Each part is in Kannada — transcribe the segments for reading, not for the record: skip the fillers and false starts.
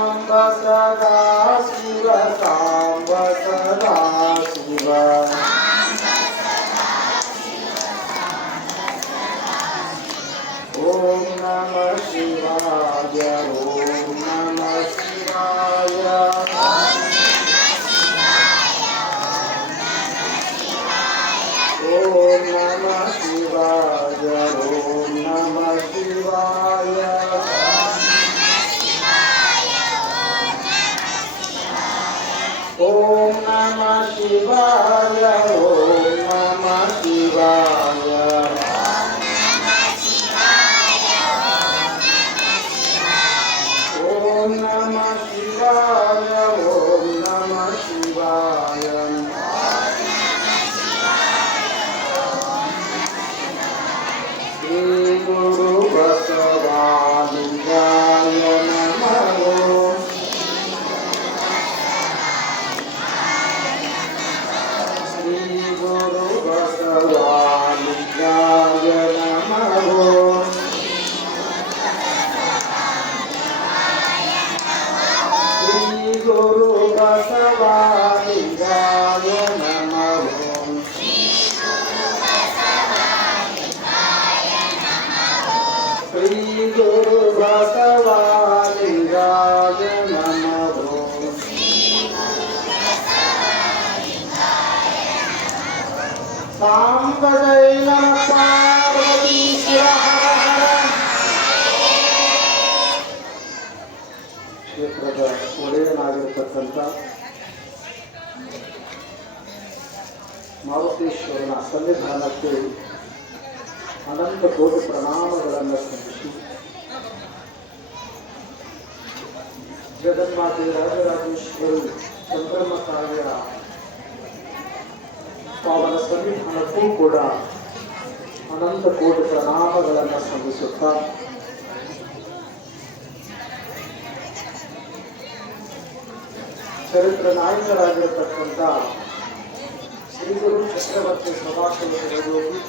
ಸದಾ ಶಿವ ಸಾಂಬ ಸದಾ ಶಿವ ಓಂ ನಮಃ ಶಿವಾಯ ಓಂ ನಮಃ ಶಿವಾಯ ಓಂ ನಮಃ ಶಿವಾಯ ಓಂ ನಮಃ ಶಿವಾಯ ಓಂ ನಮಃ ಶಿವಾಯ ಓಂ ನಮಃ ಶಿವಾಯ ಓಂ ನಮಃ ಶಿವಾಯ ಓಂ ನಮಃ ಶಿವಾಯ ಶ್ರೀ ಗುರು ಬಸವಲಿಂಗಾಯ ನಮಃ ಶ್ರೀ ಗುರು ಬಸವಲಿಂಗಾಯ ನಮಃ ಶ್ರೀ ಗುರು ಬಸವಲಿಂಗಾಯ ನಮಃ ಶ್ರೀ ಗುರು ಬಸವಲಿಂಗಾಯ ನಮಃ ಸಾಂಬಜೈ ನಮಃ ಪಾರ್ವತಿ ಶಿವ ಹರ ಹರ. ಕ್ಷೇತ್ರದ ಒಡೆಯನಾಗಿರತಕ್ಕಂಥ ಮಾರುತೇಶ್ವರನ ಸನ್ನಿಧಾನಕ್ಕೆ ಅನಂತ ಕೋಟಿ ಪ್ರಣಾಮಗಳನ್ನು ಸಲ್ಲಿಸಿ ಜಗನ್ಮಾತೆ ರಾಜರಾಜೇಶ್ವರಿ ಚಂದ್ರಮ್ಮ ತಾಯಿಯ ಪಾವನ ಸನ್ನಿಧಾನಕ್ಕೂ ಕೂಡ ಅನಂತ ಕೋಟಿ ಪ್ರಣಾಮಗಳನ್ನು ಸಲ್ಲಿಸುತ್ತಾ ಚರಿತ್ರ ನಾಯಕರಾಗಿರತಕ್ಕಂಥ ಶ್ರೀ ಗುರು ಚಕ್ರವರ್ತಿ ಸಭಾಶಿವಯೋಗಿ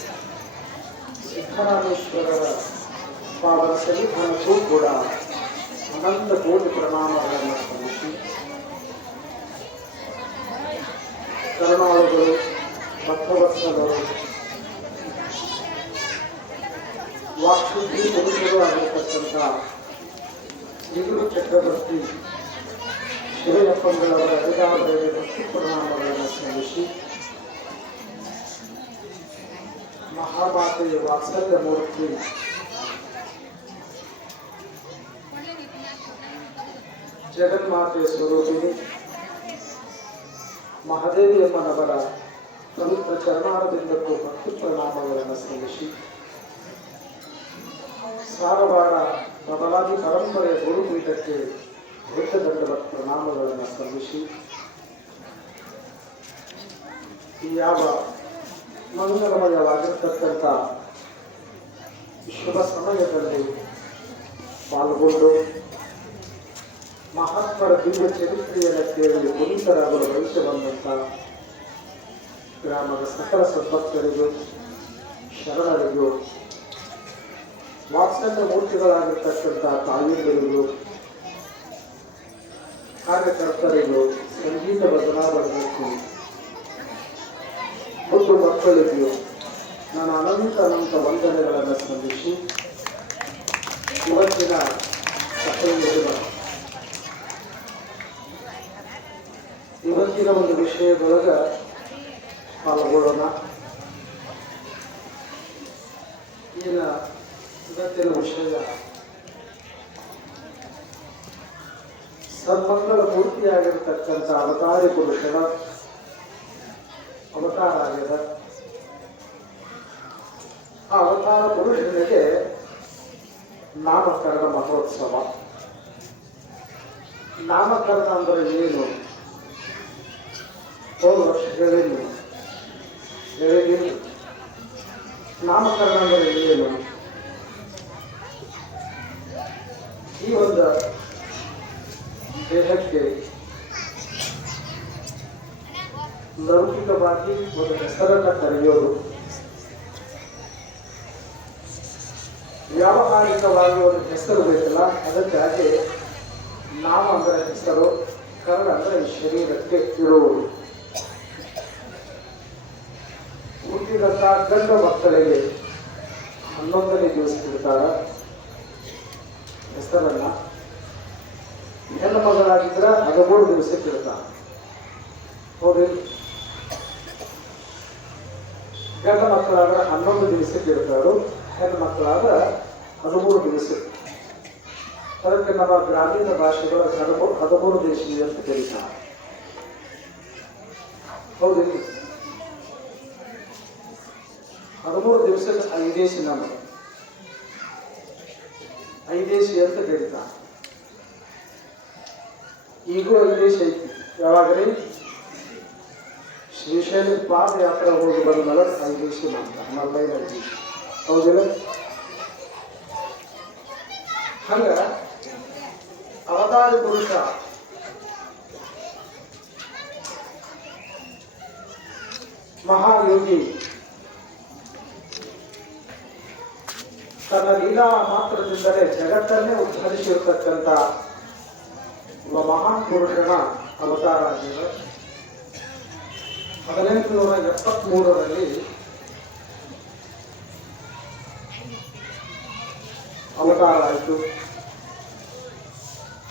ಸಿದ್ದರಾಮೇಶ್ವರರ ಪಾವನ ಸನ್ನಿಧಾನಕ್ಕೂ ಕೂಡ ಅನಂತ ಕೋಟಿ ಪ್ರಣಾಮಗಳನ್ನು ಸಲ್ಲಿಸಿ ಕರುಣಾಳುಗಳು ಭಕ್ತವತ್ಸಲರು ವಾಕ್ಶುದ್ಧಿ ಪುರುಷರು ಆಗಿರತಕ್ಕಂಥ ಶ್ರೀ ಗುರು ಚಕ್ರವರ್ತಿ ಶಿವಯಪ್ಪಂಗಳವರ ಅಧಿಕಾರದಲ್ಲಿ ಭಕ್ತಿ ಪ್ರಣಾಮಗಳನ್ನು ಸಲ್ಲಿಸಿ ಮಹಾಮಾತೆ ವಾತ್ಸಲ್ಯ ಮೂರ್ತಿ ಜಗನ್ಮಾತೆ ಸ್ವರೂಪಿಣಿ ಮಹಾದೇವಿಯಮ್ಮನವರ ಪವಿತ್ರ ಚರಣಾರದಿಂದಕ್ಕೂ ಭಕ್ತಿ ಪ್ರಣಾಮಗಳನ್ನು ಸಲ್ಲಿಸಿ ಸಾರವಾಡ ಬದಲಾದಿ ಪರಂಪರೆಯ ಗುರುಪೀಠಕ್ಕೆ ವೃತ್ತದಂಡದ ಪ್ರಣಾಮಗಳನ್ನು ಸಲ್ಲಿಸಿ ಯಾವ ಮಂಗಳಮಯವಾಗಿರ್ತಕ್ಕಂಥ ಶುಭ ಸಮಯದಲ್ಲಿ ಪಾಲ್ಗೊಂಡು ಮಹಾತ್ಮರ ದಿವ್ಯ ಚರಿತ್ರೆಯನ್ನು ಕೇಳಿ ಪುನೀತರಾಗಲು ಬಯಸಿ ಬಂದಂಥ ಗ್ರಾಮದ ಸಕಲ ಸದ್ಭಕ್ತರಿಗೂ ಶರಣರಿಗೂ ವಾತ್ಸಲ್ಯ ಮೂರ್ತಿಗಳಾಗಿರ್ತಕ್ಕಂಥ ತಾಯಿಗಳಿಗೂ ಕಾರ್ಯಕರ್ತರಿಗೂ ಸಂಗೀತ ಬದಲಾವಣೆಗೂ ಮತ್ತು ಮಕ್ಕಳಿಗೂ ನಾನು ಅನಂತ ವಂದನೆಗಳನ್ನು ಸಲ್ಲಿಸಿ ಇವತ್ತಿನ ಇವತ್ತಿನ ಒಂದು ವಿಷಯದೊಳಗೆ ಪಾಲ್ಗೊಳ್ಳೋಣ. ಇವತ್ತಿನ ವಿಷಯ ಸನ್ಮಂಗಳ ಮೂರ್ತಿಯಾಗಿರ್ತಕ್ಕಂಥ ಅವತಾರಿ ಪುರುಷನ ಅವತಾರ ಆಗ್ಯದ. ಆ ಅವತಾರ ಪುರುಷನಿಗೆ ನಾಮಕರಣ ಮಹೋತ್ಸವ. ನಾಮಕರಣ ಅಂದರೆ ಏನು? ಹೋದ ವರ್ಷ ಹೇಳಿಲ್ಲ. ನಾಮಕರಣ ಅಂದರೆ ಏನು? ಈ ಒಂದು ದೇಹಕ್ಕೆ ಲೌಕಿಕವಾಗಿ ಒಂದು ಹೆಸರನ್ನು ಕರೆಯೋದು, ವ್ಯಾವಹಾರಿಕವಾಗಿ ಒಂದು ಹೆಸರು ಬೇಕಲ್ಲ, ಅದಕ್ಕಾಗಿ ನಾಮ ಅಂದರೆ ಹೆಸರು, ಕರ್ಣ ಅಂದರೆ ಶರೀರಕ್ಕೆ ಇರುವುದು. ಹುಟ್ಟಿದಂಥ ಗಂಡು ಮಕ್ಕಳಿಗೆ 11ನೇ ದಿವಸ ಇಡ್ತಾರ ಹೆಸರನ್ನ. ಹೆಣ್ಣು ಮಗಳಾಗಿದ್ರೆ 13 ದಿವಸಕ್ಕೆ ಇಡ್ತಾರ. ಹೌದು, ಗಂಡು ಮಕ್ಕಳಾದ್ರೆ 11 ದಿವಸಕ್ಕೆ ಇಡ್ತಾರು, ಹೆಣ್ಣು ಮಕ್ಕಳಾದ್ರೆ 13 ದಿವಸಕ್ಕೆ. ಅದಕ್ಕೆ ನಮ್ಮ ಗ್ರಾಮೀಣ ಭಾಷೆಗಳು 13 ದೇಶಿ ಅಂತ ಕರೀತಾರೆ. ಹೌದಿಲ್ಲ, 13 ದಿವಸಕ್ಕೆ 5 ದೇಶ, ನಮಗೆ 5 ದೇಶ ಅಂತ ಕರೀತಾರೆ. ಈಗೂ 5 ದೇಶ ಐತಿ. ಯಾವಾಗ್ರಿ? ಶ್ರೀಶೈಲ ಪಾದಯಾತ್ರೆ ಹೋಗಿ ಬಂದ್ಮೇಲೆ 5 ದೇಶ ಮಾಡ್ತಾರೆ, 45 ದೇಶ. ಹೌದಿಲ್ಲ? ಹಂಗ ಅವತಾರ ಪುರುಷ ಮಹಾಯೋಗಿ ತನ್ನ ಲೀಲಾ ಮಾತ್ರದಿಂದಲೇ ಜಗತ್ತನ್ನೇ ಉದ್ಧರಿಸಿರ್ತಕ್ಕಂಥ ಒಬ್ಬ ಮಹಾನ್ ಪುರುಷನ ಅವತಾರ ಆಗಿದೆ. 1873ರಲ್ಲಿ ಅವತಾರ ಆಯಿತು.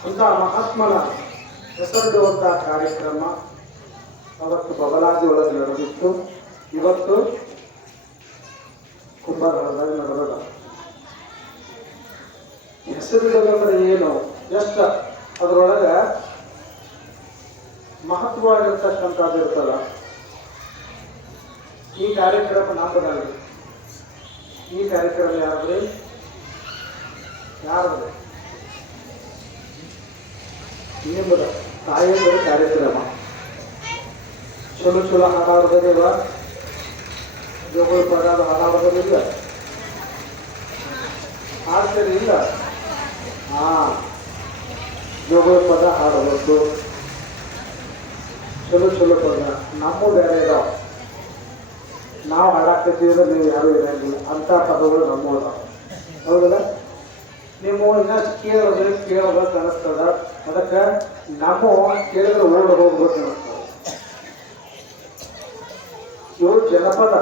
ಅಂತ ಮಹಾತ್ಮನ ಹೆಸರಿಡುವಂಥ ಕಾರ್ಯಕ್ರಮ ಅವತ್ತು ಬಬಲಾದಿ ಒಳಗೆ ನಡೆದಿತ್ತು. ಇವತ್ತು ಕುಂಭಾರದಲ್ಲಿ ನಡೆದ. ಹೆಸರಿಡೋದಂದ್ರೆ ಏನು, ಎಷ್ಟು ಅದರೊಳಗೆ ಮಹತ್ವವಾಗಿರ್ತಕ್ಕಂಥದ್ದು ಇರ್ತಲ್ಲ. ಈ ಕಾರ್ಯಕ್ರಮ ನಮ್ಮದಲ್ಲಿ. ಈ ಕಾರ್ಯಕ್ರಮ ಯಾರ್ರಿ? ನಿಮ್ಮದ ತಾಯಿಯಂದ್ರ ಕಾರ್ಯಕ್ರಮ. ಚಲೋ ಚಲೋ ಹಾಡಾಡ್ಬೋದಿಲ್ಲ, ಜೋಗಳ ಪದ ಹಾಡಾಡೋದಿಲ್ಲ, ಹಾಡ್ತೀರಿ ಇಲ್ಲ? ಜೋಗಳ ಪದ ಹಾಡಬೇಕು, ಚಲೋ ಚಲೋ ಪದ. ನಮ್ಮ ಬೇರೆ ಇದಾವ, ನಾವು ಹಾಡಾಕ್ತಿದ್ರೆ ನೀವು ಯಾರು ಇರಂಗಿಲ್ಲ ಅಂತ ಪದಗಳು ನಮ್ಮ ಅದಾವ. ಹೌದಲ್ಲ? ನಿಮ್ಮ ಇನ್ನಷ್ಟು ಕೇಳಬೇಕು ಅನಿಸ್ತದ. ಅದಕ್ಕೆ ನಮ್ಮ ಕೇಳಿದ್ರೆ ಓಡ್ ಹೋಗ್ಬೇಕು ಅನಿಸ್ತದ. ಇವು ಜನಪದ,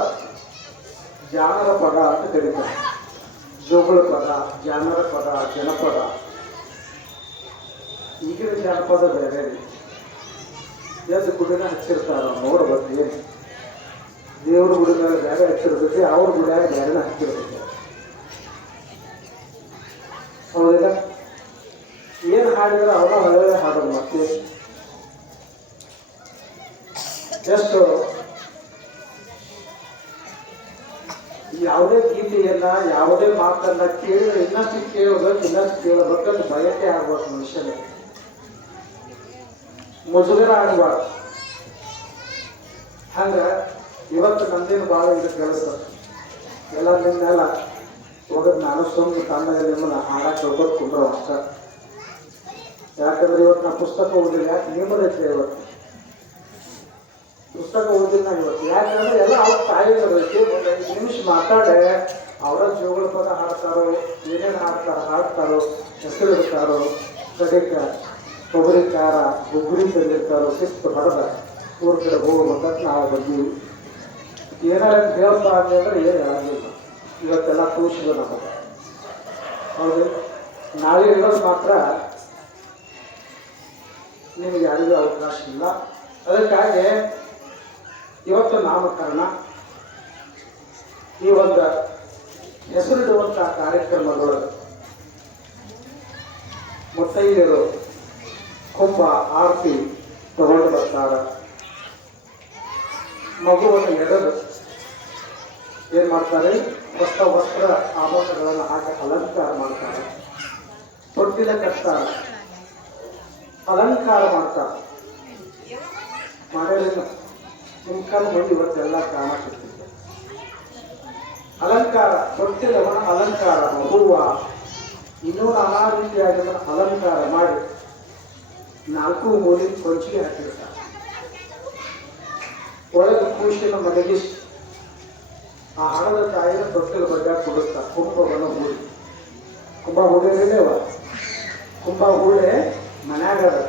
ಜಾನರ ಪದ ಅಂತ ಕರೀತಾರೆ. ಜೋಗಳ ಪದ, ಜಾನರ ಪದ, ಜನಪದ. ಈಗಿನ ಜಾನಪದ ಬೇರೆ. ಎದ್ದು ಗುಡಿನ ಹಚ್ಚಿರ್ತಾರ, ನೋಡ್ಬೇಕು. ಏನು ದೇವ್ರ ಗುಡಿ ಮೇಲೆ ಬೇರೆ ಹಚ್ಚಿರ್ತೈತಿ, ಅವ್ರ ಗುಡಿಯಾಗ ಬೇರೆನ ಹಚ್ಚಿರ್ತೈತಿ. ಹೌದಿಲ್ಲ? ಏನು ಹಾಡಿದ್ರೆ ಅವನ ಒಳ್ಳೆ ಹಾಡೋದು. ಮತ್ತೆ ಎಷ್ಟು ಯಾವುದೇ ಗೀತೆಯನ್ನ, ಯಾವುದೇ ಮಾತನ್ನ ಕೇಳಿದ್ರೆ ಇನ್ನಷ್ಟು ಕೇಳಬೇಕಂತ ಬಯಕೆ ಆಗ್ಬಾರ್ದು ಮನುಷ್ಯನಿಗೆ. ಮುಜುಗರ ಆಗ್ಬಾರ್ದು. ಹಂಗ ಇವತ್ತು ನಂದೇನು ಭಾಳ ಇದು ಕೆಲಸ ಎಲ್ಲ ನಿನ್ನೆಲ್ಲ ಹೋಗೋದು. ನಾನು ಸುಮ್ಮನೆ ತಣ್ಣಗೆ ನಿಮ್ಮನ್ನ ಹಾಡಕ್ಕೆ ಹೋಗೋದು ಕುಂಡ್ರು ಅಷ್ಟ. ಯಾಕಂದ್ರೆ ಇವತ್ತು ನಾ ಪುಸ್ತಕ ಓದಿಲ್ಲ. ಯಾಕೆ ನಿಮ್ಮದೈತೆ ಇವತ್ತು ಪುಸ್ತಕ ಓದಿಲ್ಲ ಇವತ್ತು? ಯಾಕಂದ್ರೆ ಎಲ್ಲ ಅವ್ರ ತಾಯಿಗಳೈತಿ. ಒಂದು 5 ನಿಮಿಷ ಮಾತಾಡೆ ಅವರ ಜೋಗಳ ಪದ ಹಾಡ್ತಾರೋ, ಏನೇನು ಹಾಡ್ತಾರೋ, ಹೆಸರು ಇಡ್ತಾರೋ, ಕಡಿಕ ಕೊಬ್ಬರಿ ಖಾರ ಗುಗ್ಗುರಿ ತಂದಿರ್ತಾರೋ, ಶಿಸ್ತು ಹೊಡೆದ ಊರ ಕಡೆ ಹೋಗ್ಬೇಕಂತ ನಾವು ಬಂದೀವಿ. ಏನಾರು ದೇವಪ್ಪ ಅಂತಂದ್ರೆ ಏನು ಹೇಳಂಗಿಲ್ಲ. ಇವತ್ತೆಲ್ಲ ತೋರಿಸಿದ ನಮಗೆ. ಹೌದು, ನಾಳೆ ಇರೋದು ಮಾತ್ರ ನಿಮಗೆ ಯಾರಿಗೂ ಅವಕಾಶ ಇಲ್ಲ. ಅದಕ್ಕಾಗಿ ಇವತ್ತು ನಾಮಕರಣ, ಈ ಒಂದು ಹೆಸರಿಡುವಂಥ ಕಾರ್ಯಕ್ರಮಗಳು ಮುತ್ತೈದೆಯರು ಕುಂಭ ಆರತಿ ತಗೊಂಡು ಬರ್ತಾರೆ. ಮಗುವನ್ನು ಎಳೆದು ಏನು ಮಾಡ್ತಾರೆ? ವಸ್ತ್ರ ಆಭರಣಗಳನ್ನು ಹಾಕಿ ಅಲಂಕಾರ ಮಾಡ್ತಾರೆ. ತೊಟ್ಟಿಲ ಕಟ್ತಾರೆ, ಅಲಂಕಾರ ಮಾಡ್ತಾರೆ. ಮಾಡಿಲ್ಲ ನಿಮ್ಮ ಕಾಲ ಮಂದಿ ಇವತ್ತೆಲ್ಲ ಕಾಣಕ್ಕಿರ್ತಿದ್ದೆ. ಅಲಂಕಾರ, ತೊಟ್ಟಿಲವನ್ನ ಅಲಂಕಾರ, ಹೂವ ಇನ್ನೂ ನಾನಾ ರೀತಿಯಾಗಿ ಅಲಂಕಾರ ಮಾಡಿ 4 ಮೂಲೆ ಕೊಂಚಿಗೆ ಹಾಕಿರ್ತಾರೆ. ಒಳಗೆ ಕೂಸಿನ ಮಲಗಿಸಿ ಆ ಹಣದ ತಾಯಿನ ತೊಟ್ಟಿಲ ಬಗ್ಗೆ ಕುಡಿಸ್ತಾರೆ. ಕುಂಭವನ್ನು ಹೂಡಿ, ಕುಂಭ ಹೂಡಿರಲಿಲ್ಲವ, ಕುಂಭ ಹೂಡೆ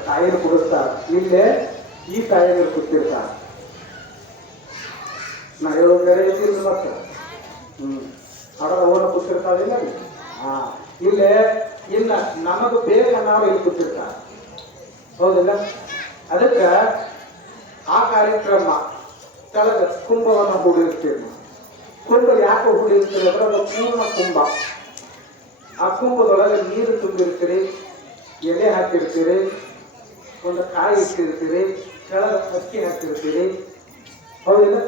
ತಾಯಿನ ಕುಡಿಸ್ತಾರೆ. ಇಲ್ಲೇ ಈ ತಾಯಿನ ಕೂತಿರ್ತಾರೆ. ನಾ ಹೇಳೋ ಬೇರೆ ಇಟ್ಟಿಲ್ಲ ಮತ್ತೆ ಅವರ ಓನ ಕೂತಿರ್ತಾವಿಲ್ಲ. ಹಾ, ಇಲ್ಲೇ ಇಲ್ಲ ನಮಗೂ ಬೇಗ ನಾವು ಇಲ್ಲಿ ಕೂತಿರ್ತಾರೆ. ಹೌದಿಲ್ಲ? ಅದಕ್ಕೆ ಆ ಕಾರ್ಯಕ್ರಮ ಕೆಳಗೆ ಕುಂಭವನ್ನು ಹೂಡಿರ್ತೀವಿ. ಕುಂಭ ಯಾಕೆ ಹೂಡಿರ್ತೀವಿ ಅಂದ್ರೆ ಅದು ಪೂರ್ಣ ಕುಂಭ. ಆ ಕುಂಭದೊಳಗೆ ನೀರು ತುಂಬಿರ್ತೀರಿ, ಎಲೆ ಹಾಕಿರ್ತೀರಿ, ಒಂದು ಕಾಯಿ ಇಟ್ಟಿರ್ತೀರಿ, ಕೆಳಗೆ ಅಕ್ಕಿ ಹಾಕಿರ್ತೀರಿ. ಹೌದಿಲ್ಲ?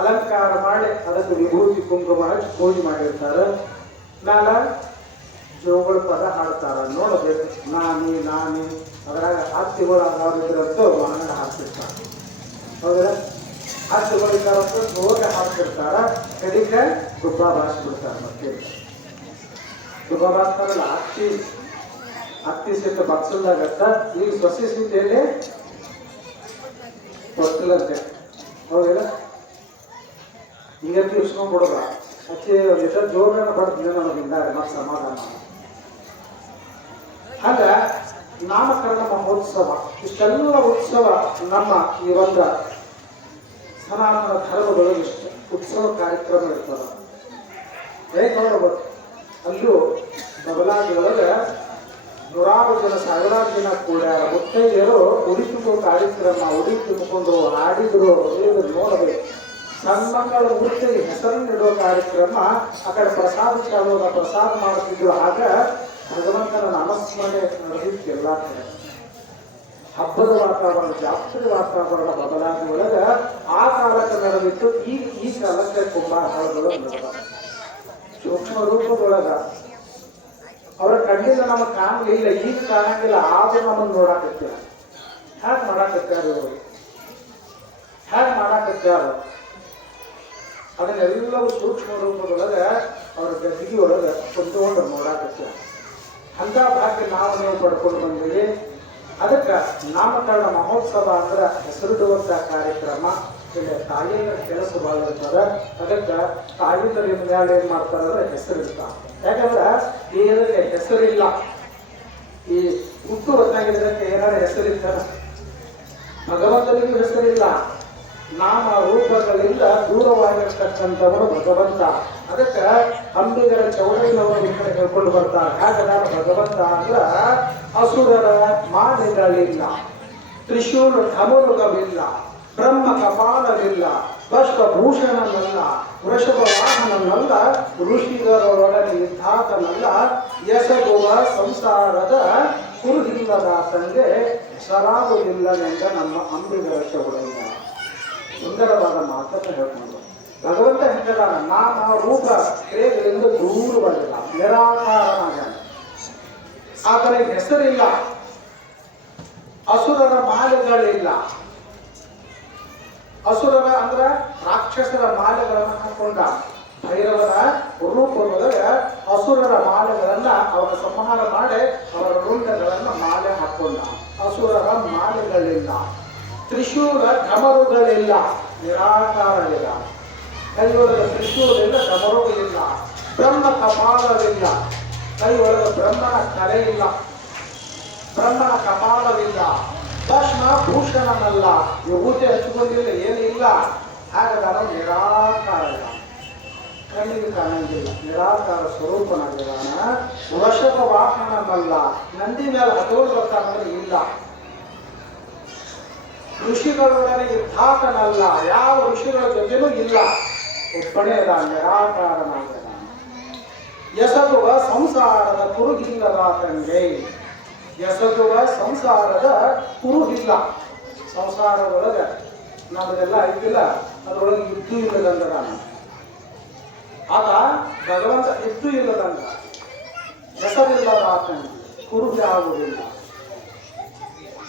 ಅಲಂಕಾರ ಮಾಡಿ ಅದಕ್ಕೆ ವಿಭೂತಿ ಕುಂಕುಮ ಹಚ್ಚಿ ಪೂಜೆ ಮಾಡಿರ್ತಾರೆ. ಮ್ಯಾಲ ಜೋಗಳ ಪದ ಹಾಡ್ತಾರ. ನೋಡಬೇಕು, ನಾನಿ ನಾನಿ ಅದ್ರಾಗ ಹತ್ತಿಗಳು ಅದಾವಿದ್ರಂತೂ ಹಂಗ ಹಾಕ್ತಿರ್ತಾರೆ. ಹೌದಿಲ್ಲ? ಹತ್ತುಗಳಿದ್ದಾರಂತೂ ಜೋಗ ಹಾಕ್ತಿರ್ತಾರ. ಕಡಿಕೆ ಗುಬ್ಬ ಬಾರಿಸ್ಬಿಡ್ತಾರೆ. ಮತ್ತೆ ಗುಬ್ಬ ಬಾರಿಸ್ತಾರಲ್ಲ, ಹತ್ತಿ ಸಿಟ್ಟು ಬಕ್ಸಲ್ದಾಗತ್ತ. ಈಗ ಸೊಸಿ ಸಿಟ್ಟೆಯಲ್ಲಿ ಕೊಟ್ಟಲಂತೆ. ಹೌದಿಲ್ಲ? ಈಗ ತೀರ್ಸ್ಕೊಂಡ್ಬಿಡೋದ ಹಚ್ಚಿ ಒಂದಿಷ್ಟ ಜೋಗನ ಬಡ್ತಿದ್ದೆ ನನಗಿಂದ ಮತ್ತೆ ಸಮಾಧಾನ. ಹಾಗ ನಾಮಕರಣ ಮಹೋತ್ಸವ, ಇಷ್ಟೆಲ್ಲ ಉತ್ಸವ ನಮ್ಮ ಈ ಒಂದು ಸನಾತನ ಧರ್ಮಗಳು ಇಷ್ಟು ಉತ್ಸವ ಕಾರ್ಯಕ್ರಮ ಇರ್ತದ. ಹೇಗೆ ನೋಡಬಹುದು, ಅಲ್ಲೂ ಬದಲಾವಣೆಯೊಳಗೆ ನೂರಾರು ಜನ, ಸಾವಿರಾರು ಜನ ಕೂಡ ಮುತ್ತೈದೆಯರು ಉಡಿ ತುಂಬೋ ಕಾರ್ಯಕ್ರಮ, ಉಡಿ ತುಂಬಿಕೊಂಡು ಹಾಡಿದ್ರು. ನೋಡಬೇಕು, ಸಣ್ಣ ಮಕ್ಕಳ ಮುತ್ತೈದೆ ಹೆಸರನ್ನಿಡುವ ಕಾರ್ಯಕ್ರಮ. ಆ ಕಡೆ ಪ್ರಸಾದ ಚಾಲೋದ ಪ್ರಸಾದ ಮಾಡುತ್ತಿದ್ರು. ಆಗ ಭಗವಂತನ ನಾಮಸ್ಮರಣೆ ನಡೆದಿತ್ತು ಎಲ್ಲ ಕಡೆ. ಹಬ್ಬದ ವಾತಾವರಣ, ಜಾತ್ರೆ ವಾತಾವರಣ ಬದಲಾಗಿ ಒಳಗೆ ಆ ಕಾಲಕ್ಕೆ ನಡೆದಿತ್ತು. ಈ ಕಾಲಕ್ಕೆ ಕುಂಭಾರಗಳು ನಡೆದ ಸೂಕ್ಷ್ಮ ರೂಪದೊಳಗ ಅವರ ಕಣ್ಣಿಂದ ನಮಗೆ ಕಾಣಲಿಲ್ಲ, ಈಗ ಕಾಣಂಗಿಲ್ಲ. ಆದ್ರೂ ನಮ್ಮನ್ನು ನೋಡಾಕತ್ಯಾರ. ಹ್ಯಾಕ್ ಮಾಡಾಕತ್ಯಾರ ಇವರು, ಹ್ಯಾಕ್ ಮಾಡಾಕತ್ಯಾರ ಅದನ್ನೆಲ್ಲವೂ ಸೂಕ್ಷ್ಮ ರೂಪದೊಳಗೆ ಅವ್ರ ಗದ್ದಿಗೆ ಒಳಗೆ ಕುಂತ್ಕೊಂಡು ನೋಡಾಕತ್ಯಾರ. ಅಂತ ಭಾಗ್ಯ ನಾವು ನೀವು ಪಡ್ಕೊಂಡು ಬಂದಿವಿ. ಅದಕ್ಕೆ ನಾಮಕರಣ ಮಹೋತ್ಸವ ಅಂದ್ರೆ ಹೆಸರಿಡುವಂಥ ಕಾರ್ಯಕ್ರಮ. ಇಲ್ಲಿ ತಾಯಿಯ ಕೆಲಸ ಭಾಳ ಇರ್ತದೆ. ಅದಕ್ಕೆ ತಾಯಿಯರ ಮ್ಯಾಲೆ ಏನು ಮಾಡ್ತಾರೆ ಅಂದ್ರೆ ಹೆಸರಿರ್ತಾರೆ. ಯಾಕಂದ್ರೆ ಇದಕ್ಕೆ ಹೆಸರಿಲ್ಲ. ಈ ಹುಟ್ಟು ಹೊತ್ತಾಗಿದ್ದಕ್ಕೆ ಏನಾರ ಹೆಸರಿರ್ತಾರ? ಭಗವಂತನಿಗೂ ಹೆಸರಿಲ್ಲ. ನಾಮ ರೂಪಗಳಿಂದ ದೂರವಾಗಿರ್ತಕ್ಕಂಥವರು ಭಗವಂತ. ಅದಕ್ಕೆ ಅಂಬಿಗರ ಚೌಡಯ್ಯನವರು ಈ ಕಡೆ ಹೇಳ್ಕೊಂಡು ಬರ್ತಾರೆ. ಹಾಗಾದ ಭಗವಂತ ಅಂದ್ರ ಅಸುರರ ಮಾಲಿಗಳಿಲ್ಲ, ತ್ರಿಶೂಲ ಧಮರುಗವಿಲ್ಲ, ಬ್ರಹ್ಮ ಕಪಾಲವಿಲ್ಲ, ಭಸ್ಮಭೂಷಣನಲ್ಲ, ವೃಷಭ ವಾಹನನಲ್ಲ, ಋಷಿಗರೊಡನೆ ಇದ್ದಾತನಲ್ಲ, ಎಸಗುವ ಸಂಸಾರದ ಕುರುಹಿಲ್ಲದಾತಂಗೆ ಹೆಸರಾಗುವುದಿಲ್ಲವೆಂದ ನಮ್ಮ ಅಂಬಿಗರ ಚೌಡಯ್ಯ. ಸುಂದರವಾದ ಮಾತನ್ನು ಹೇಳ್ಕೊಂಡು ಭಗವಂತ ಹೇಳ್ತಾನ, ನಾಮ ರೂಪ ಕ್ರಿಯೆಗಳಿಂದ ದೂರವಾಗಿಲ್ಲ, ನಿರಾಕಾರನಾಗ್ಯಾನ. ಆತನಿಗೆ ಹೆಸರಿಲ್ಲ, ಅಸುರರ ಮಾಲೆಗಳಿಲ್ಲ. ಅಸುರರ ಅಂದ್ರ ರಾಕ್ಷಸರ ಮಾಲೆಗಳನ್ನು ಹಾಕೊಂಡ. ಭೈರವನ ರೂಪದೊಳಗೆ ಅಸುರರ ಮಾಲೆಗಳನ್ನ ಅವರ ಸಂಹಾರ ಮಾಡಿ ಅವರ ರುಂಡಗಳನ್ನ ಮಾಲೆ ಹಾಕೊಂಡ. ಅಸುರರ ಮಾಲೆಗಳಿಲ್ಲ, ತ್ರಿಶೂಲ ಢಮರುಗಳಿಲ್ಲ, ನಿರಾಕಾರವಿಲ್ಲ. ಕೈಯೊಳಗೆ ತ್ರಿಶೂಲಿಲ್ಲ, ಢಮರುಗಳಿಲ್ಲ. ಬ್ರಹ್ಮ ಕಪಾಲವಿಲ್ಲ, ಕೈಯೊಳಗೆ ಬ್ರಹ್ಮನ ಕಲೆ ಇಲ್ಲ, ಬ್ರಹ್ಮನ ಕಪಾಲವಿಲ್ಲ. ಭಸ್ಮ ಭೂಷಣನಲ್ಲ, ವಿಭೂತಿ ಹಚ್ಚಿಕೊಂಡಿಲ್ಲ, ಏನಿಲ್ಲ. ಹಾಗಾದ ನಿರಾಕಾರ, ಕಣ್ಣಿಗೆ ಕಾಣಂಗಿಲ್ಲ, ನಿರಾಕಾರ ಸ್ವರೂಪನಾಗಿದ್ದಾನ. ವೃಷಭ ವಾಹನನಲ್ಲ, ನಂದಿ ಮೇಲೆ ಹತೋರು ಬರ್ತಾನಂದ್ರೆ ಇಲ್ಲ. ಋಷಿಗಳೊಡನೆ ಇದ್ದಾತನಲ್ಲ, ಯಾವ ಋಷಿಗಳ ಜೊತೆನೂ ಇಲ್ಲ, ಒಬ್ಬನೇ ಅದ, ನಿರಾಕಾರನಾಗಿದ್ದಾನೆ. ಎಸಗುವ ಸಂಸಾರದ ಕುರುಹಿಲ್ಲದಾತಂಗೆ, ಎಸಗುವ ಸಂಸಾರದ ಕುರುಹಿಲ್ಲ. ಸಂಸಾರದೊಳಗೆ ನಮ್ಮದೆಲ್ಲ ಐತಿಲ್ಲ, ಅದರೊಳಗೆ ಇದ್ದು ಇಲ್ಲದಂಗ ಆತ ಭಗವಂತ ಇದ್ದು ಇಲ್ಲದಂಗ, ಹೆಸರಿಲ್ಲದಾತಂಗೆ ಕುರುಹಿ ಆಗುವುದಿಲ್ಲ.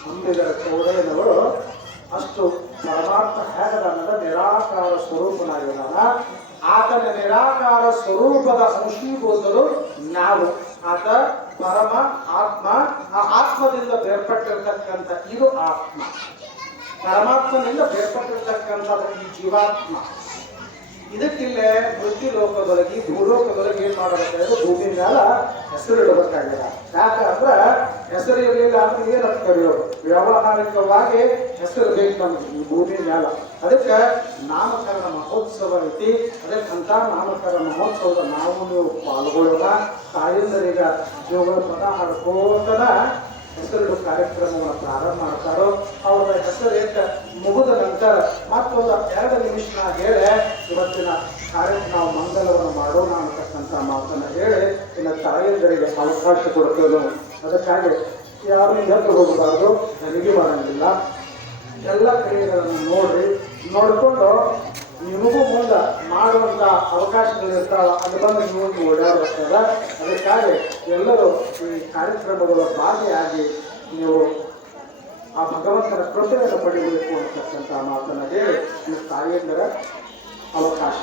ಅಂಬಿಗರ ಚೌಡಯ್ಯನವರು ಅಷ್ಟು ಪರಮಾತ್ಮ ಹೇಗದ ನಿರಾಕಾರ ಸ್ವರೂಪನಾಗಿದ್ದಾನ. ಆತನ ನಿರಾಕಾರ ಸ್ವರೂಪದ ಅಂಶೀಭೂತರು ನಾವು. ಆತ ಪರಮ ಆತ್ಮ. ಆ ಆತ್ಮದಿಂದ ಬೇರ್ಪಟ್ಟಿರ್ತಕ್ಕಂಥ ಇದು ಆತ್ಮ. ಪರಮಾತ್ಮನಿಂದ ಬೇರ್ಪಟ್ಟಿರ್ತಕ್ಕಂಥದ್ದು ಈ ಜೀವಾತ್ಮ. ಇದಕ್ಕಿಲ್ಲೇ ಮೃತ್ಯು ಲೋಕದೊಳಗೆ, ಭೂಲೋಕದೊಳಗೆ ಏನ್ ಮಾಡಬೇಕಾದ್ರೆ ಭೂಮಿ ಮೇಲೆ ಹೆಸರು ಇಡಬೇಕಾಗಿದೆ. ಯಾಕಂದ್ರೆ ಹೆಸರು ಇರಲಿಲ್ಲ ಅಂದ್ರೆ ಏನಂತ ಕರೆಯೋದು? ವ್ಯಾವಹಾರಿಕವಾಗಿ ಹೆಸರು ಬೇಕು ನಮ್ಗೆ ಈ ಭೂಮಿ ಮ್ಯಾಲ. ಅದಕ್ಕೆ ನಾಮಕರಣ ಮಹೋತ್ಸವ ಐತಿ. ಅದಕ್ಕಂತ ನಾಮಕರಣ ಮಹೋತ್ಸವದ ನಾವು ನೀವು ಪಾಲ್ಗೊಳ್ಳೋಣ. ತಾಯಂದರೀಗ ಜೋಗಳ ಪದ ಹಾಡ್ಕೋತನ ಹೆಸರು ಕಾರ್ಯಕ್ರಮವನ್ನು ಪ್ರಾರಂಭ ಮಾಡ್ತಾರೋ. ಅವರ ಹೆಸರು ಮುಗಿದ ನಂತರ ಮತ್ತೊಂದು 2 ನಿಮಿಷ ಹೇಳಿ ಇವತ್ತಿನ ಕಾರ್ಯಕ್ರಮ ನಾವು ಮಂಗಲವನ್ನು ಮಾಡೋಣ ಅಂತಕ್ಕಂಥ ಮಾತನ್ನು ಹೇಳಿ ಇನ್ನು ತಾಯಂದರಿಗೆ ಅವಕಾಶ ಕೊಡ್ತೇವೆ. ಅದಕ್ಕಾಗಿ ಯಾರು ಎದ್ದು ಹೋಗಬಾರ್ದು, ನನಗೆ ಮಾಡಂಗಿಲ್ಲ. ಎಲ್ಲ ಕ್ರಿಯೆಗಳನ್ನು ನೋಡ್ರಿ, ನೋಡಿಕೊಂಡು ನಿಮಗೂ ಮುಂದೆ ಮಾಡುವಂಥ ಅವಕಾಶಗಳಿರ್ತಾವ, ಅಲ್ಲಿ ಬಂದು ನೀವು ಓಡಾಡುತ್ತಾರ. ಅದಕ್ಕಾಗಿ ಎಲ್ಲರೂ ಈ ಕಾರ್ಯಕ್ರಮಗಳ ಭಾಗಿಯಾಗಿ ನೀವು ಆ ಭಗವಂತನ ಕೃಪೆಯನ್ನು ಪಡೆಯಬೇಕು ಅಂತಕ್ಕಂಥ ಮಾತನ್ನು ಹೇಳಿ ಈ ತಾಯಿಯಂದರ ಅವಕಾಶ.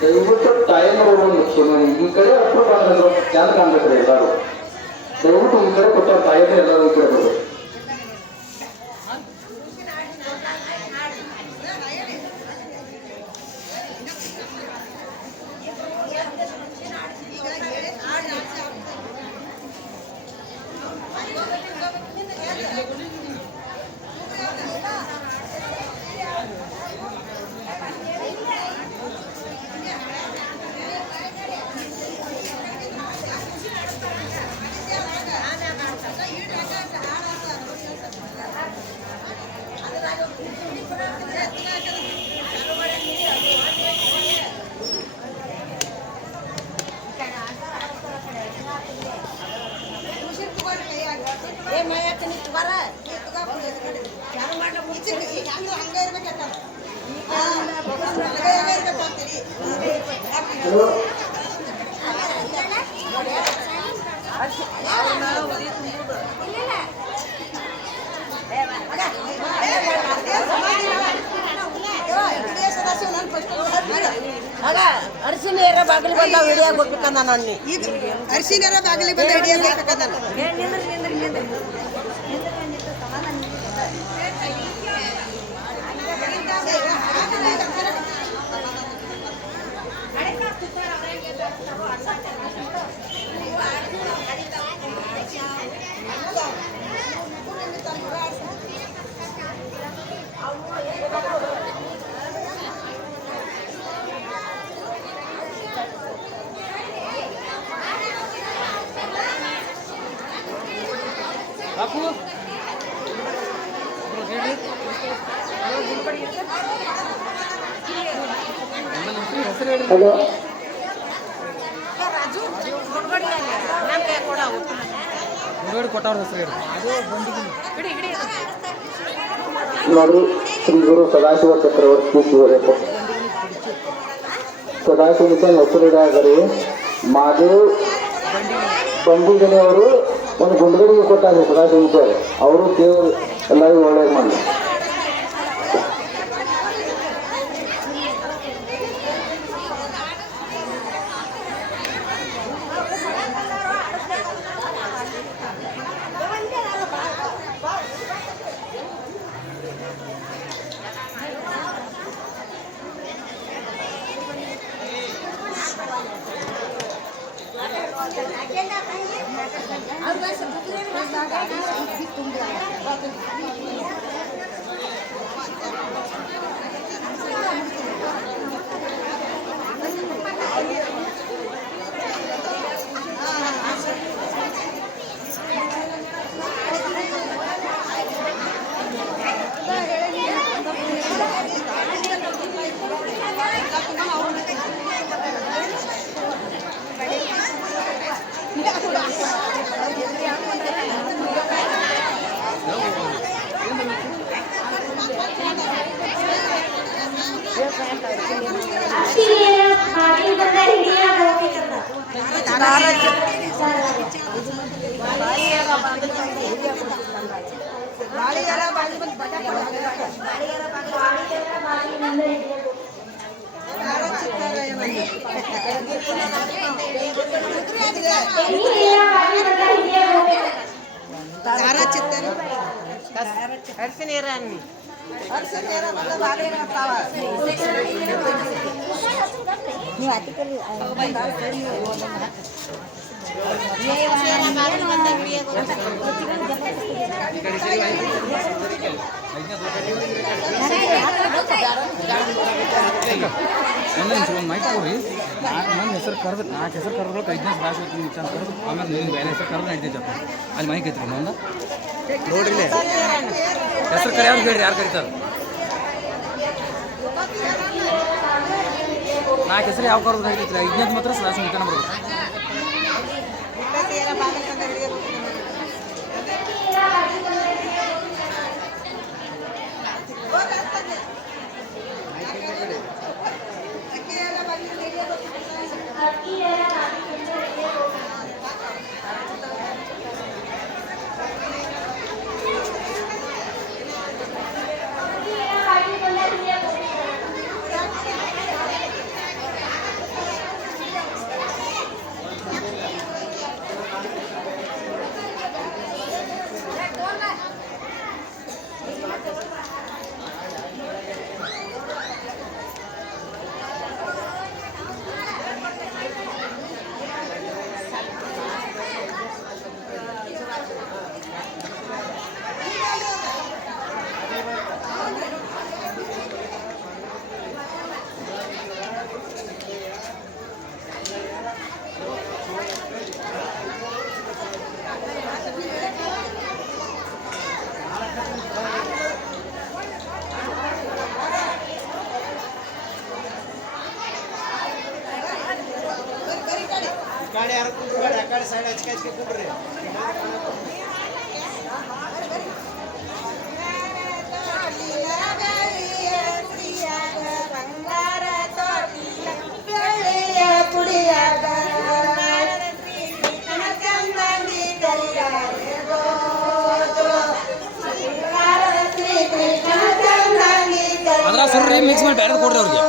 ದಯವಿಟ್ಟು ತಾಯಿಯವರು ಈ ಕಡೆ ಅಪ್ಪ ಬಂದ್ರು ಯಾರು ಕಾಣ್ಬೇಕ್ರಿ ಎಲ್ಲರೂ. ದಯವಿಟ್ಟು ಈ ಕಡೆ ಕೊಟ್ಟ ತಾಯಿಯವರು ಎಲ್ಲರೂ ಈ ಕಡೆ ಬರ್ಬೇಕು. ಅರಿಶಿನೇರ ಬಾಗಿಲಿ ಬಂದ ವಿಡಿಯೋ ಕೊಡ್ಬೇಕಂದ ನಾನು. ಈಗ ಅರಿಶಿನೇರ ಬಾಗಿಲಿ ಬಂದ ವಿಡಿಯೋ ಬೇಕಂದ ಹಲೋ, ನೋಡ್ರಿ, ಶ್ರೀ ಗುರು ಸದಾಶಿವ ಚಕ್ರವರ್ತಿ ಶಿವರೇಪ ಸದಾಶಿವನಿಗೆ ಹೆಸರಿಡಾದರೆ ಮಹಾದೇವ್ ಬಂಡಿಗನೆಯವರು ಒಂದು ಗುಂಡಗಡಿಗೆ ಕೊಟ್ಟಾರೆ. ಸದಾಶಿವ ಅವರು ದೇವರು ಎಲ್ಲರಿಗೂ ಒಳ್ಳೇದು ಮಾಡಿ. ಬಾಗಿಲು ಅರಿಶಿನ ನೀರ ಅನ್ನಿ ಅರ್ಶಿನ ನೀರ ಬಂದ ಬಾಗಿಲಿಗೆ ಬರ್ತಾವ. ಒಂದು ಮೈಕ್ ಕೊಡ್ರಿ. ನನ್ನ ಹೆಸರು ಕರೆದು 4 ಹೆಸರು ಕರೆದ್ಬೇಕು 5 ಕ್ಲಾಸ್ ಹೋಗ್ತೀನಿ ಅಂತ ಕರೆದು ಆಮೇಲೆ ನೀವು ಬೇರೆ ಹೆಸರು ಕರೆದು ನಡೀತೈತೆ ಅಲ್ಲಿ ಮೈಕ್ ಐತ್ರಿ ನಂದು ನೋಡ್ರಿ ಹೆಸರು ಕರೆ ಯಾರು ಹೇಳ್ರಿ ಯಾರು ಕರೀತಾರೆ 4 ಹೆಸರು ಯಾವ ಕರೆದು ನಡೀತೈತ್ರಿ 5 ಮಾತ್ರ ಕ್ಲಾಸ್ ಮುಗಿತಾನೆ ಬರ್ಬೇಕು. ಗಾಡಿ ಯಾರು ಕುಂಡ್ರಿ ಆ ಕಡೆ ಸೈಡ್ ಹಚ್ಕೆ ಕುಂಡ್ರಿ ಅದ್ರ ಸುರ್ರಿ ಮಿಕ್ಸ್ ಮಾಡಿ ಬೇರೆ ಕೊಡ್ರಿ ಅವ್ರಿಗೆ.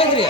ಐತ್ರಿ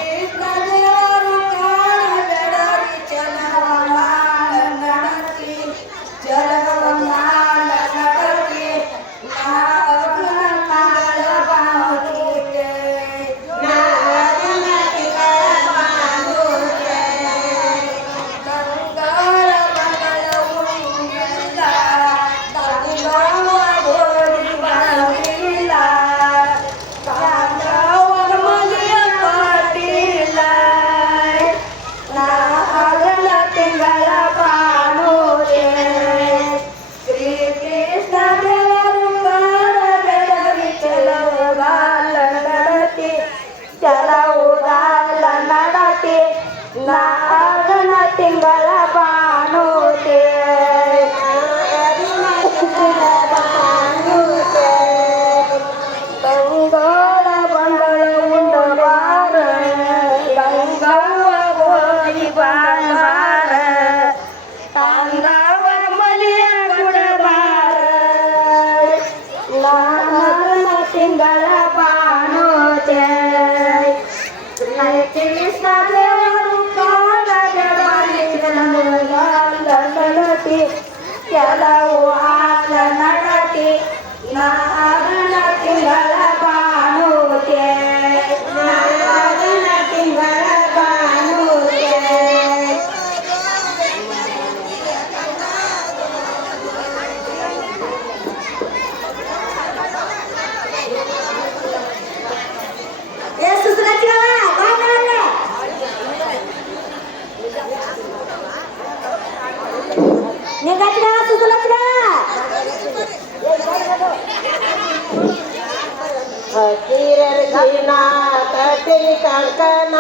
ಕಟ್ಟಿಲಿ ಕಂಕನ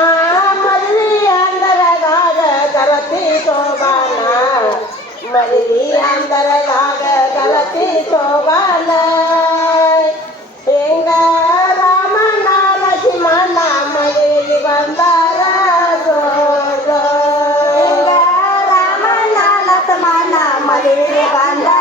ಮದುವೆ ಅಂದರದಾಗ ಕರತಿ ಶೋಭಾನ ಮದುವೆ ಅಂದರದಾಗ ಕರತಿ ಶೋಭಾನ ಹೆಂಗ ರಾಮಣ್ಣ ಲಕ್ಷ್ಮಣ ಮದುವೆಗೆ ಬಂದಾರ ಹೆಂಗ ರಾಮಣ್ಣ ಲಕ್ಷ್ಮಣ ಮದುವೆಗೆ ಬಂದಾರ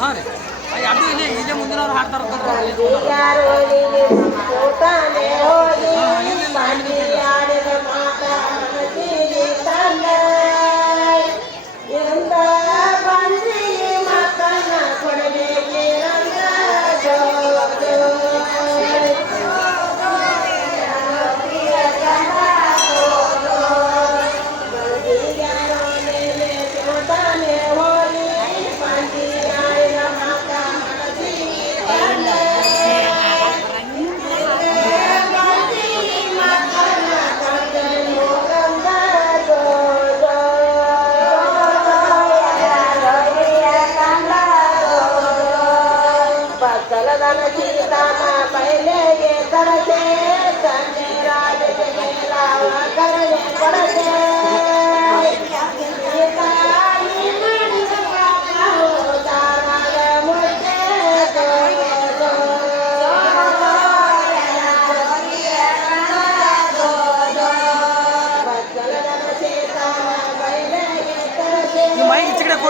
ಹಾಂ ರೀ ಅದು ಇಲ್ಲೇ ಮುಂದಿನವ್ರು ಹಾಡ್ತಾರೆ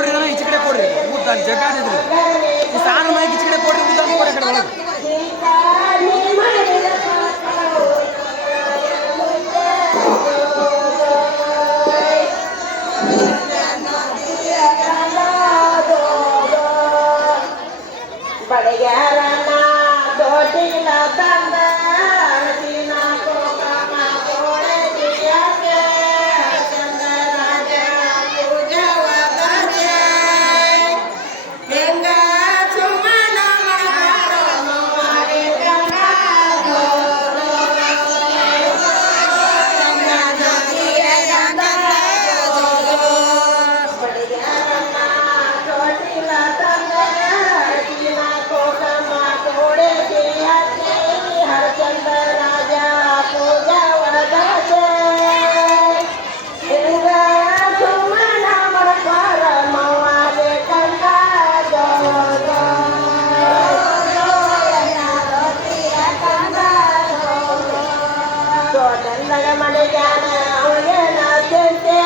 ಕೊಡ್ರಿ ಇದನ್ನ ಈಚೆ ಕಡೆ ಕೊಡ್ರಿ ಊಟ ಜಗಾಡಿದ್ರಿ ಈ ಸಾನ ಮೈಕ್ ಈಚೆ ಕಡೆ ಕೊಡ್ರಿ ಊಟ ಕೊಡ್ರಿ ಕಡೆ ಒಳಗೆ ಬಡಗ್ಯಾರನ ದೊಡ್ಡಿನ ತಂದ ಅಳದಿನ ಕೋಕಮ ಕೋಳದಿಯಾಕೆ ಚಂದರಾಜ ಪೂಜವದಾಗೆ ಹೆಂಗ ಸುಮನ ಮಹಾರಮ ಮಾರಿ ಗಂಗಾಧೋ ಚಂದರಾಜಿಯ ಗಂಗಾಧೋ ಬಡಗ್ಯಾರನ ದೊಡ್ಡಿನ ತಂದ ಅಳದಿನ ಕೋಕಮ ಕೋಳದಿಯಾಕೆ ಹರಚಂದರಾಜ ಪೂಜವದಾಗೆ ಹೆಂಗ ಸುಮನ ಮಹಾರಮ ಮಾರಿ ಗಂಗಾಧೋ ತೋಟಂದಗ ಮನೆಗಾನ ಅವನ ಚೆಂತೆ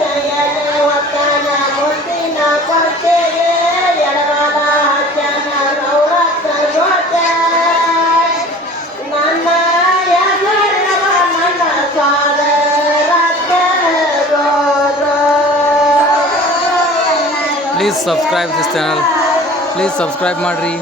ನಯನ ಹೊತ್ತಾನ ಮುತ್ತಿನ ಕೊಟ್ಟೆಗೆ ಎಡವಾದ ಹಚ್ಚನ ರೌರಕ್ಕ ಜೋತೆ ನನ್ನ ಹೆಸರವ ನನ್ನ ಸಾಗರಕ್ಕ ಗೋರೋ please subscribe this channel please subscribe ಮಾಡಿರಿ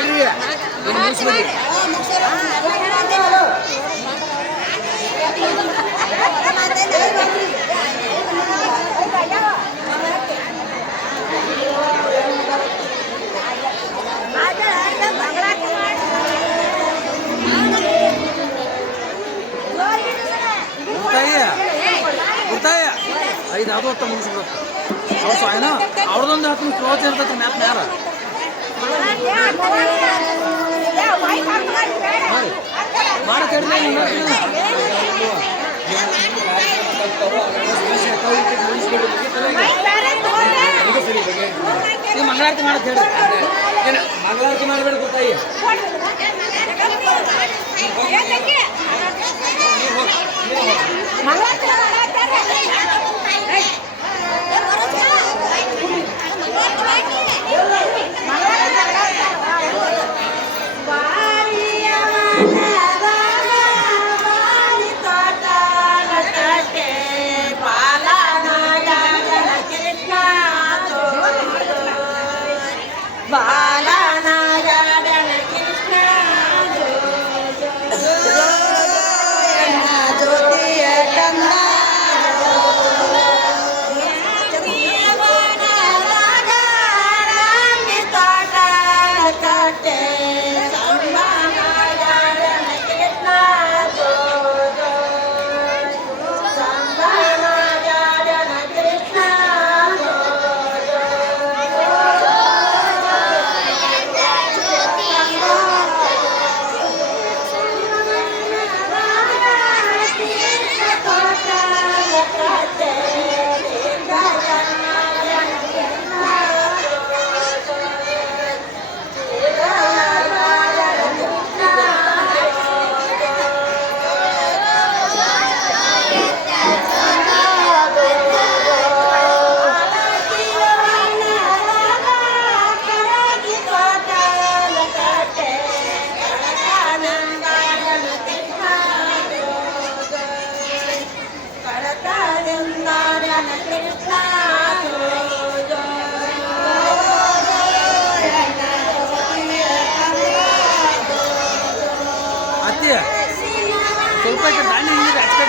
ಹೇಳ್ರಿ ಮುಗಿಸ್ಬೇಡಿ. ಉಳಿತಾಯ 5 ಅದು 10 ಮುಗಿಸ್ಬಿಡುತ್ತೆ ಅವ್ರು ಸಾಯನ ಅವ್ರದೊಂದು 10 ಕ್ಲೋಸ್ ಇರ್ತೈತೆ ಮ್ಯಾಪ್ ಮ್ಯಾಲ ನೀವು ಮಂಗಳಾರತಿ ಮಾಡಕ್ಕೆ ಹೇಳಿ ಏನು ಮಂಗಳಾರತಿ ಮಾಡಬೇಡ ಗೊತ್ತಾಯಿ ಸ್ವಲ್ಪ ದಾಂಡಿ ಹಿಂಗಿದೆ ಅಚ್ಕಡೆ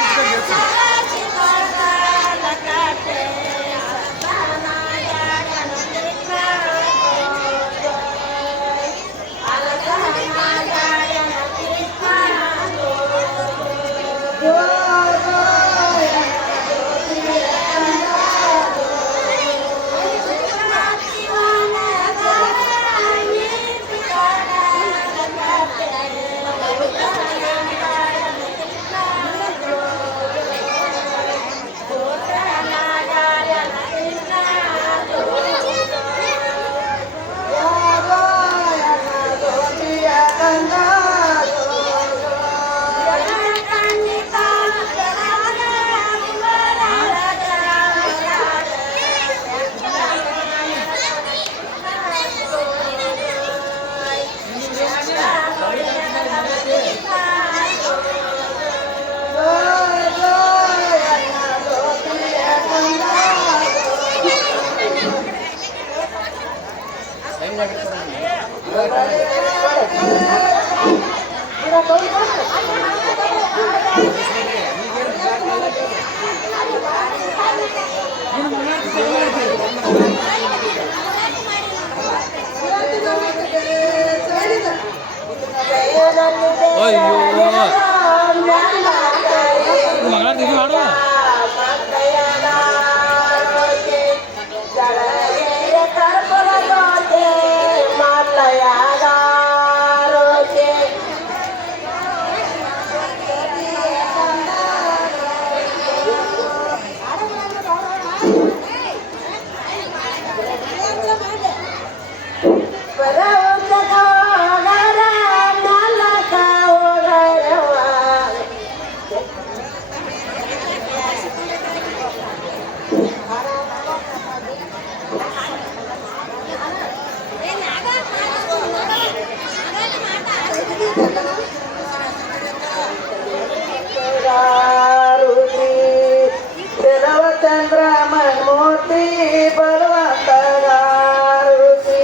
ಬಲವಂತಗಾರುತಿ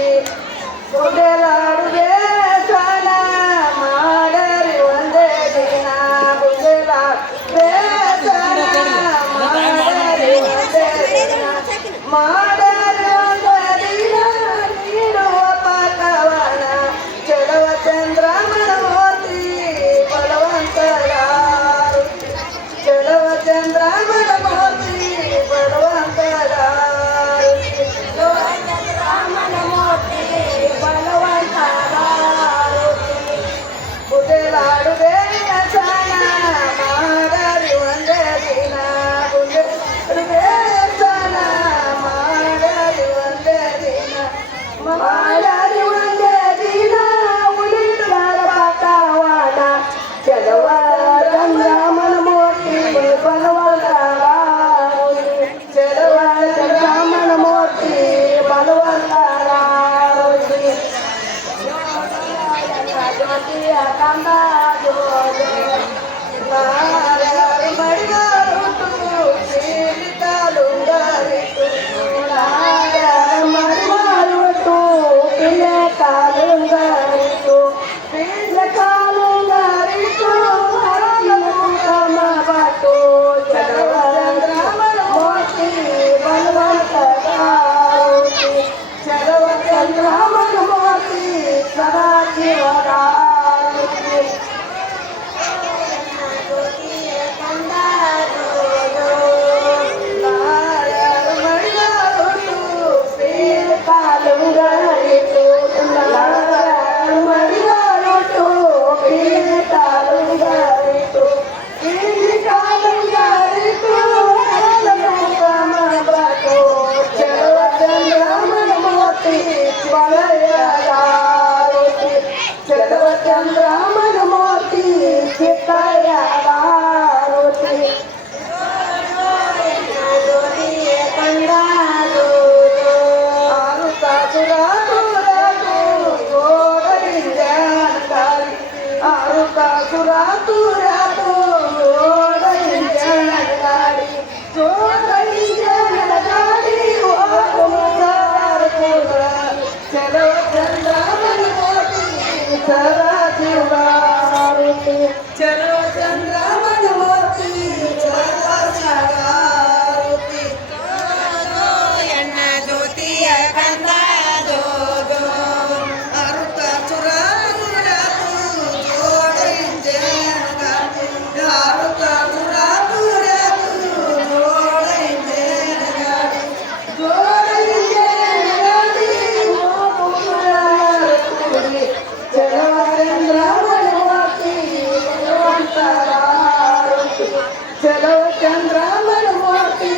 ಚಲೋ ಚಂದ್ರಮನ ಮೂರ್ತಿ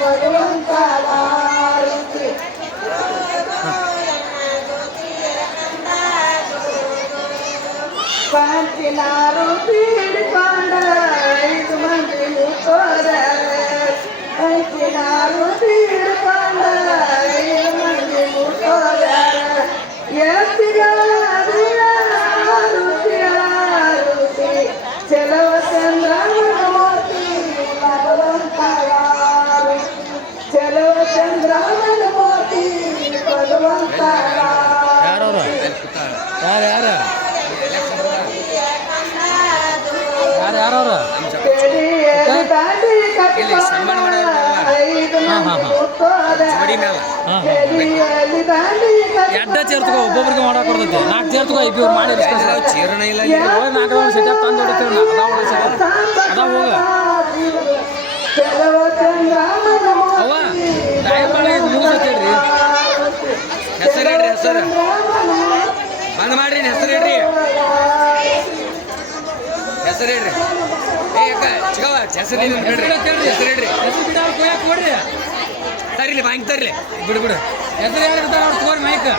ಭಗವಂತನ ಆರತಿ ಪಂಚಿನಾರು ಹಿಡ್ಕೊಂಡ 5 ಮಂದಿ ಮುಖೋದ ಪಂಚಿನಾರು ಹಿಡ್ಕೊಂಡ 5 ಮಂದಿ ಮುಖೋದ ಎತ್ತಿಗಳ ಆರುತಿ ಚಲೋ ಚಂದ್ರಮನ ಮೂರ್ತಿ ಭಗವಂತನ ಆರತಿ ಚಲೋ ಚಂದ್ರಮನ ಮೂರ್ತಿ ಭಗವಂತನ ಯಾರವ್ರು ಯಾರು ಯಾರವ್ರು ಎಡ್ಡ ಚೇರ್ತಕ ಒಬ್ಬೊಬ್ರಿಗೆ ಮಾಡಕ್ ಕೊಡ್ತೈತಿ 4 ಚೇರ್ತಕ ಇಬ್ಬರು ಮಾಡಿ ಚೇರ್ನ ಇಲ್ಲ 4 ಸೆಟಪ್ ತಂದು ಹೊಡಿತೀವಿ ಅದ ಹೋಗ ಅವ್ವ ದಯಮಾಡಿ ಇದು ಮುಗಿಸತ್ತೇಳ್ರಿ ಹೆಸರು ಹೇಳ್ರಿ ಹೆಸರು ಬಂದ್ ಮಾಡ್ರಿ ಹೆಸರು ಹೇಳ್ರಿ ಹೆಸರು ಹೇಳ್ರಿ ಚಿಗವ ಹೆಸರು ಹೇಳ್ರಿ ಹೆಸರು ಹೇಳ್ರಿ ಹೆಸರು ಬಿಡ ಕೊಡ್ರಿ ತರಿಲಿ ಬಾಂಗ್ ತರ್ಲಿ ಬಿಡು ಬಿಡು ಹೆಸರು ಯಾರು ಇರ್ತಾರ ಅವ್ರು ತೋರಿ ಮೈಕ್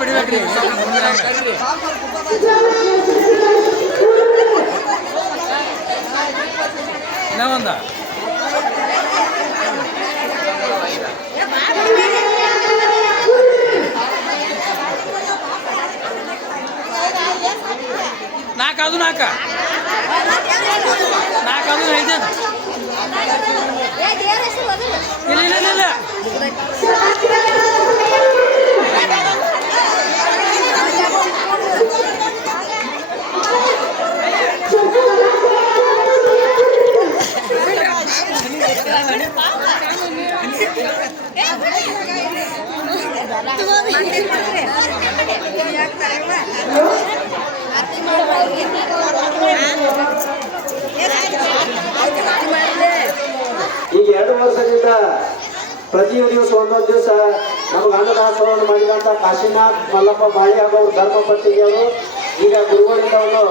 ಬಿಡ್ಬೇಕ್ರಿ ನಾವಂದ ನಾಲ್ಕು ನಾಲ್ಕು ಐದು ಇಲ್ಲ ಇಲ್ಲ ಇಲ್ಲ ಈಗ 2 ವರ್ಷದಿಂದ ಪ್ರತಿ ದಿವಸ ಒಂದೊಂದು ದಿವಸ ನಮ್ಗೆ ಅನ್ನದಾಸೋಹವನ್ನು ಮಾಡಿದಂಥ ಕಾಶಿನಾಥ್ ಮಲ್ಲಪ್ಪ ಬಾಳಿ ಹಾಗೂ ಧರ್ಮಪಟ್ಟಿಗೆ ಅವರು ಈಗ ಗುರುಗಳಿಂದ ಒಂದು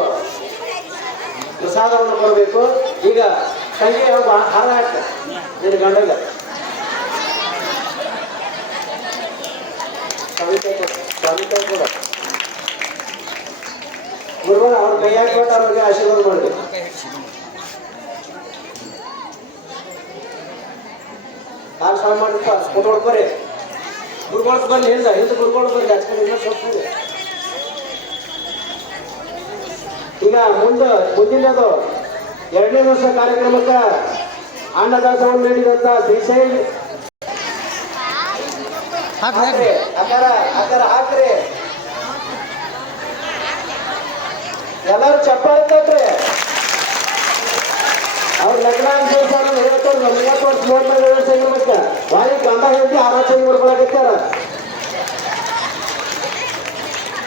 ಪ್ರಸಾದವನ್ನು ಕೊಡಬೇಕು. ಈಗ ಕೈಗೆ ಹಾರ ಹಾಕ್ತಾರೆ ನಿನ್ನ ಗಂಡಗ ಕವಿತೆ ಕೂಡ ಗುರುಗಳು ಅವ್ರ ಕೈ ಹಾಕಿಬಿಟ್ಟು ಅವ್ರಿಗೆ ಆಶೀರ್ವಾದ ಮಾಡಬೇಕು. ಕಾಲು ಸಾವು ಮಾಡಿಪ್ಪ ಕೊಟ್ಟೋಡ್ ಬರ್ರಿ ಗುರುಗಳು ಬರ್ಲಿ ಹಿಂದೆ ಗುರುಗಳು ಬರ್ಲಿ ಹಚ್ಕೊಂಡು ಸೊಪ್ಪು. ಈಗ ಮುಂದಿನದು 2ನೇ ವರ್ಷ ಕಾರ್ಯಕ್ರಮಕ್ಕೆ ಅನ್ನದಾಸವನ್ನು ನೀಡಿದಂತ ಶ್ರೀಶೈಲ ಹಾಕ್ರಿ ಆಕಾರ ಹಾಕ್ರಿ ಎಲ್ಲರೂ ಚಪ್ಪಾಳೆ ತಟ್ರಿ. ಅವ್ರ ಲಗ್ನ 30 ವರ್ಷ 30 ವರ್ಷ 30 ವರ್ಷ ವಾರಿ ಗಂಡ ಹೆಂಡತಿ ಆರಾಚನೆ